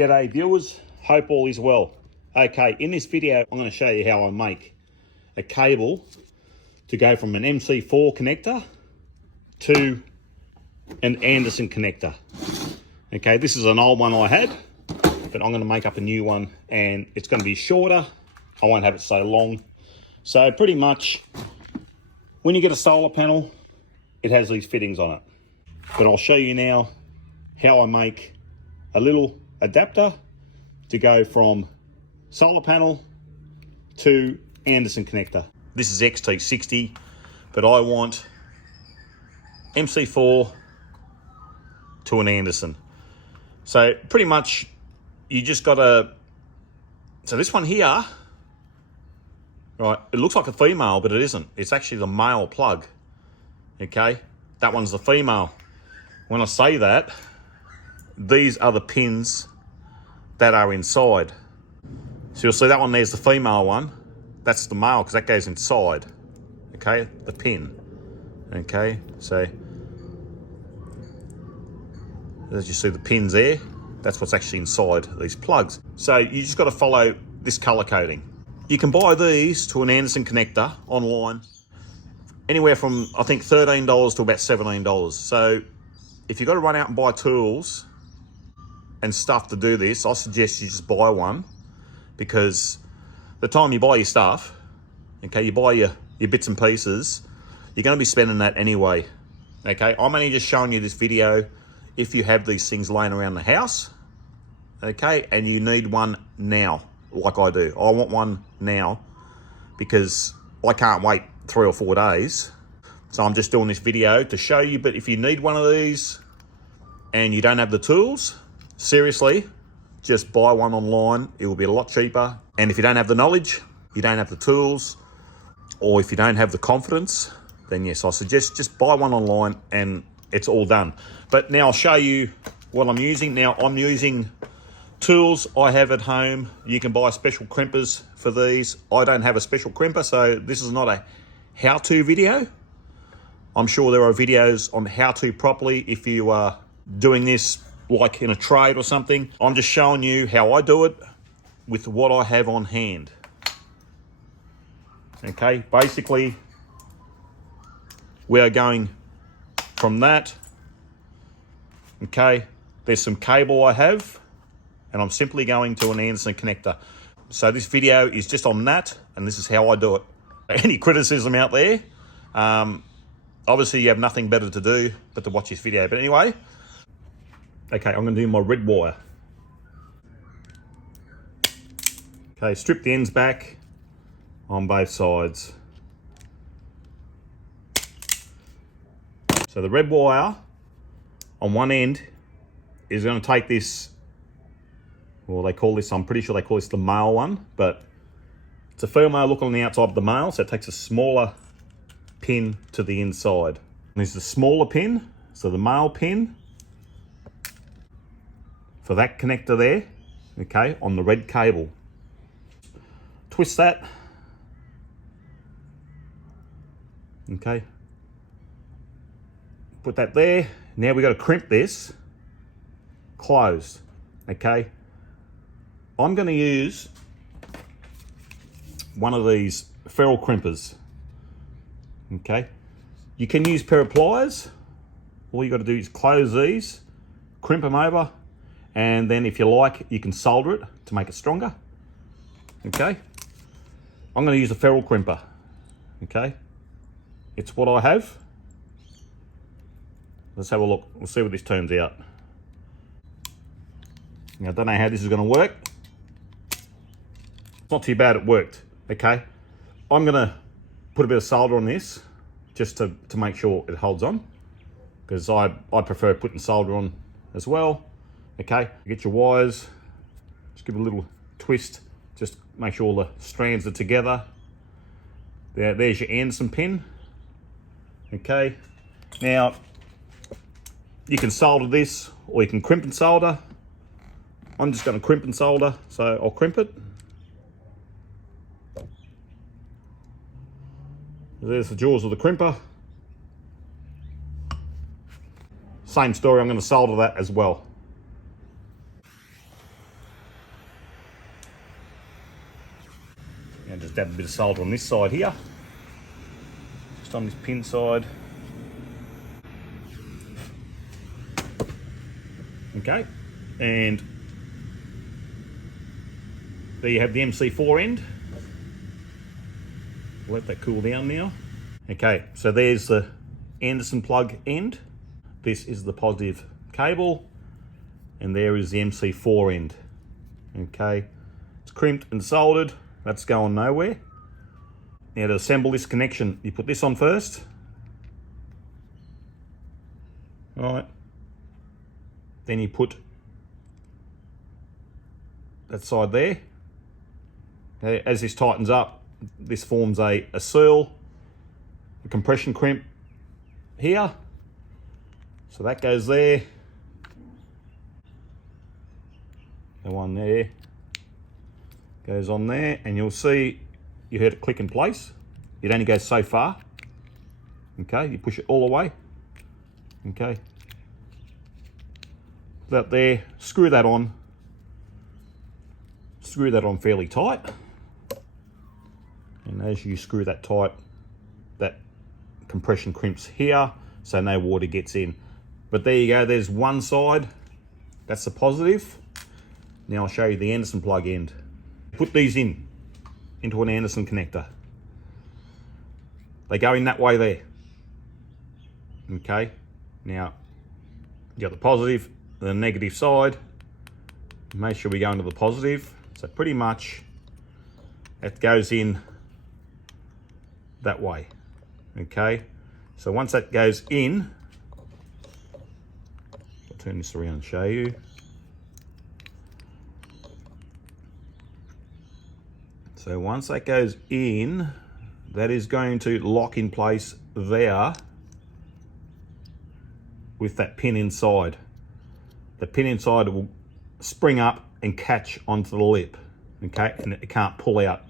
G'day viewers, hope all is well. Okay, in this video I'm going to show you how I make a cable to go from an Mc4 connector to an Anderson connector. Okay, this is an old one I had, but I'm going to make up a new one and it's going to be shorter. I won't have it so long. So pretty much when you get a solar panel, it has these fittings on it. But I'll show you now how I make a little adapter to go from solar panel to Anderson connector. This is XT60, but I want Mc4 to an Anderson. So pretty much you just gotta, so this one here, right, it looks like a female, but it isn't. It's actually the male plug, okay? That one's the female. When I say that, these are the pins that are inside. So you'll see that one there's the female one. That's the male because that goes inside, okay, the pin. Okay, so as you see the pins there, that's what's actually inside these plugs. So you just got to follow this color coding. You can buy these to an Anderson connector online, anywhere from I think $13 to about $17. So if you've got to run out and buy tools and stuff to do this, I suggest you just buy one, because the time you buy your stuff, okay, you buy your bits and pieces, you're going to be spending that anyway. Okay, I'm only just showing you this video if you have these things laying around the house, okay, and you need one now, like I do. I want one now because I can't wait 3 or 4 days. So I'm just doing this video to show you, but if you need one of these and you don't have the tools, seriously, just buy one online. It will be a lot cheaper. And if you don't have the knowledge, you don't have the tools, or if you don't have the confidence, then yes, I suggest just buy one online and it's all done. But now I'll show you what I'm using. Now I'm using tools I have at home. You can buy special crimpers for these. I don't have a special crimper, so this is not a how-to video. I'm sure there are videos on how to properly if you are doing this like in a trade or something. I'm just showing you how I do it with what I have on hand. Okay, basically we are going from that. Okay, there's some cable I have and I'm simply going to an Anderson connector. So this video is just on that, and this is how I do it. Any criticism out there, obviously you have nothing better to do but to watch this video. But anyway, okay, I'm going to do my red wire. Okay, strip the ends back on both sides. So the red wire on one end is going to take this, well, they call this, I'm pretty sure they call this the male one, but it's a female look on the outside of the male, so it takes a smaller pin to the inside. And this is a smaller pin, so the male pin for that connector there, okay, on the red cable. Twist that, okay, put that there. Now we got to crimp this closed, okay. I'm going to use one of these ferrule crimpers, okay. You can use pair of pliers. All you got to do is close these, crimp them over, and then if you like, you can solder it to make it stronger, okay. I'm going to use a ferrule crimper, okay. It's what I have. Let's have a look. We'll see what this turns out. Now, I don't know how this is going to work. It's not too bad, it worked, okay. I'm going to put a bit of solder on this just to make sure it holds on, because I prefer putting solder on as well, okay. Get your wires, just give it a little twist, just make sure all the strands are together. There's your Anderson pin, okay. Now, you can solder this or you can crimp and solder. I'm just going to crimp and solder, so I'll crimp it. There's the jaws of the crimper. Same story, I'm going to solder that as well. And just dab a bit of solder on this side here. Just on this pin side. Okay, and there you have the MC4 end. Let that cool down now. Okay, so there's the Anderson plug end. This is the positive cable, and there is the MC4 end. Okay, it's crimped and soldered. That's going nowhere. Now to assemble this connection, you put this on first. All right. Then you put that side there. Okay, as this tightens up, this forms a seal, a compression crimp here. So that goes there. The one there goes on there, and you'll see you heard it click in place. It only goes so far. Okay, you push it all the way. Okay. That there, screw that on fairly tight, and as you screw that tight, that compression crimps here so no water gets in. But there you go, there's one side, that's the positive. Now I'll show you the Anderson plug end. Put these into an Anderson connector. They go in that way there. Okay, now you got the positive, the negative side. Make sure we go into the positive. So pretty much it goes in that way. Okay, so once that goes in, I'll turn this around and show you. So once that goes in, that is going to lock in place there with that pin inside. The pin inside will spring up and catch onto the lip, okay, and it can't pull out.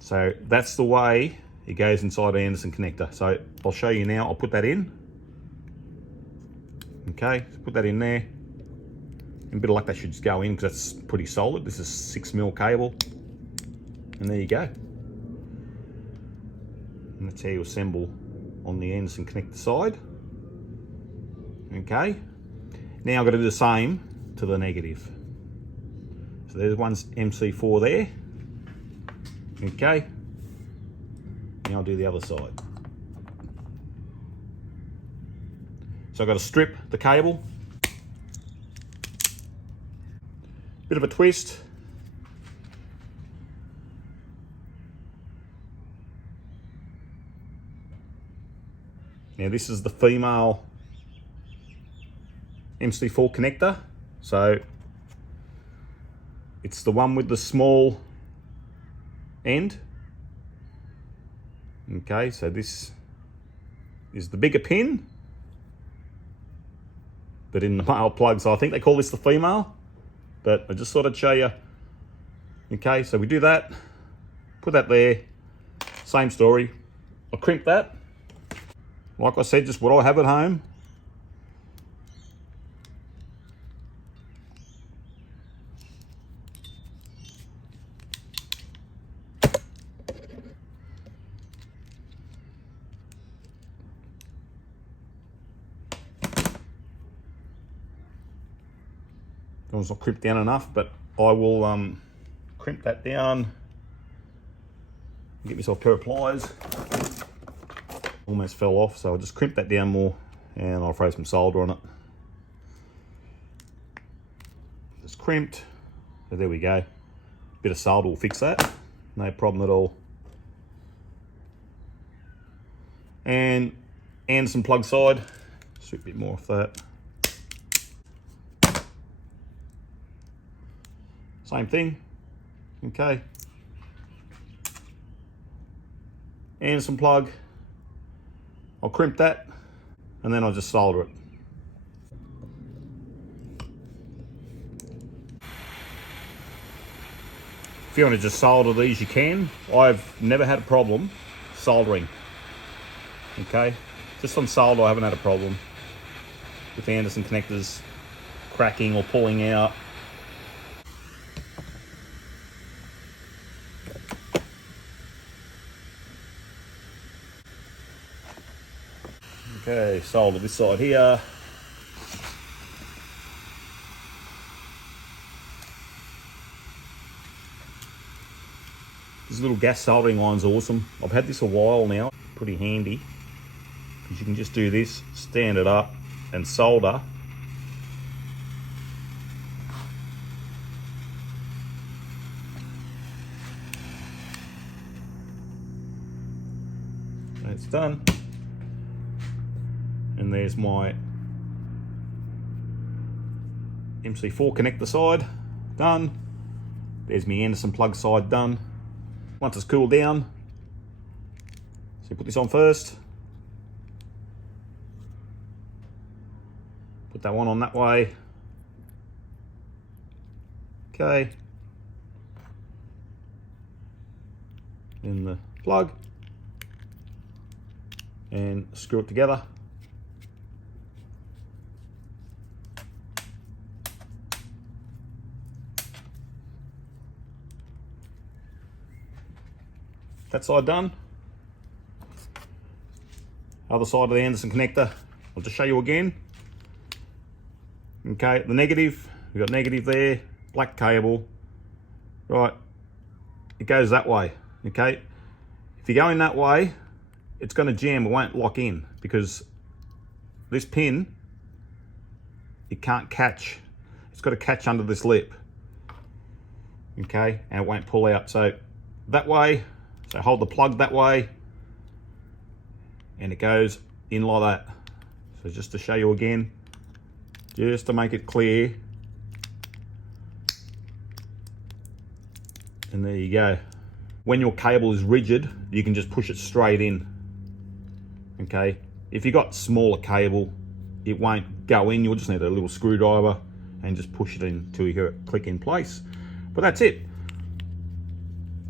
So that's the way it goes inside an Anderson connector. So I'll show you now. I'll put that in. Okay, put that in there. And a bit of luck, that should just go in because that's pretty solid. This is 6mm cable. And there you go. And that's how you assemble on the Anderson connector side. Okay. Now I've got to do the same to the negative. So there's one MC4 there. Okay. Now I'll do the other side. So I've got to strip the cable. Bit of a twist. Now this is the female MC4 connector. So it's the one with the small end. Okay, so this is the bigger pin, but in the male plug, so I think they call this the female, but I just thought I'd show you. Okay, so we do that, put that there, same story. I'll crimp that. Like I said, just what I have at home. It's not crimped down enough, but I will crimp that down. Get myself a pair of pliers. Almost fell off, so I'll just crimp that down more and I'll throw some solder on it. Just crimped. So there we go. Bit of solder will fix that. No problem at all. And Anderson plug side. Strip a bit more off that. Same thing. Okay. Anderson plug. I'll crimp that and then I'll just solder it. If you want to just solder these, you can. I've never had a problem soldering. Okay, just on solder I haven't had a problem with the Anderson connectors cracking or pulling out. Okay, solder this side here. This little gas soldering line's awesome. I've had this a while now, pretty handy. Because you can just do this, stand it up and solder. It's done. And there's my Mc4 connector side, done. There's my Anderson plug side done. Once it's cooled down, so you put this on first. Put that one on that way. Okay. In the plug. And screw it together. That side done. Other side of the Anderson connector, I'll just show you again. Okay, the negative, we've got negative there, black cable. Right, it goes that way, okay? If you're going that way, it's gonna jam, it won't lock in because this pin, it can't catch. It's gotta catch under this lip, okay? And it won't pull out. So that way, so hold the plug that way, and it goes in like that. So just to show you again, just to make it clear. And there you go. When your cable is rigid, you can just push it straight in, okay? If you've got smaller cable, it won't go in. You'll just need a little screwdriver and just push it in until you hear it click in place. But that's it.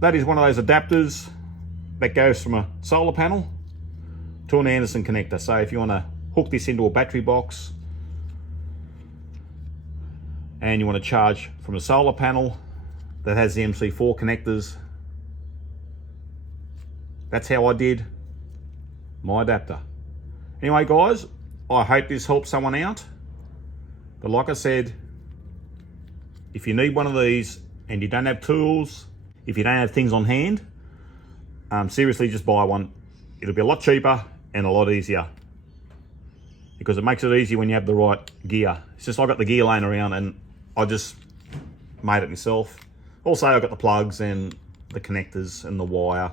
That is one of those adapters that goes from a solar panel to an Anderson connector. So if you want to hook this into a battery box and you want to charge from a solar panel that has the Mc4 connectors, that's how I did my adapter. Anyway guys, I hope this helps someone out. But like I said, if you need one of these and you don't have tools, if you don't have things on hand, seriously, just buy one. It'll be a lot cheaper and a lot easier because it makes it easy when you have the right gear. It's just I got the gear laying around and I just made it myself. Also, I got the plugs and the connectors and the wire.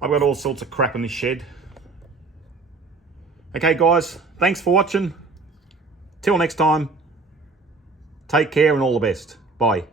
I've got all sorts of crap in this shed. Okay guys, thanks for watching. Till next time, take care and all the best. Bye.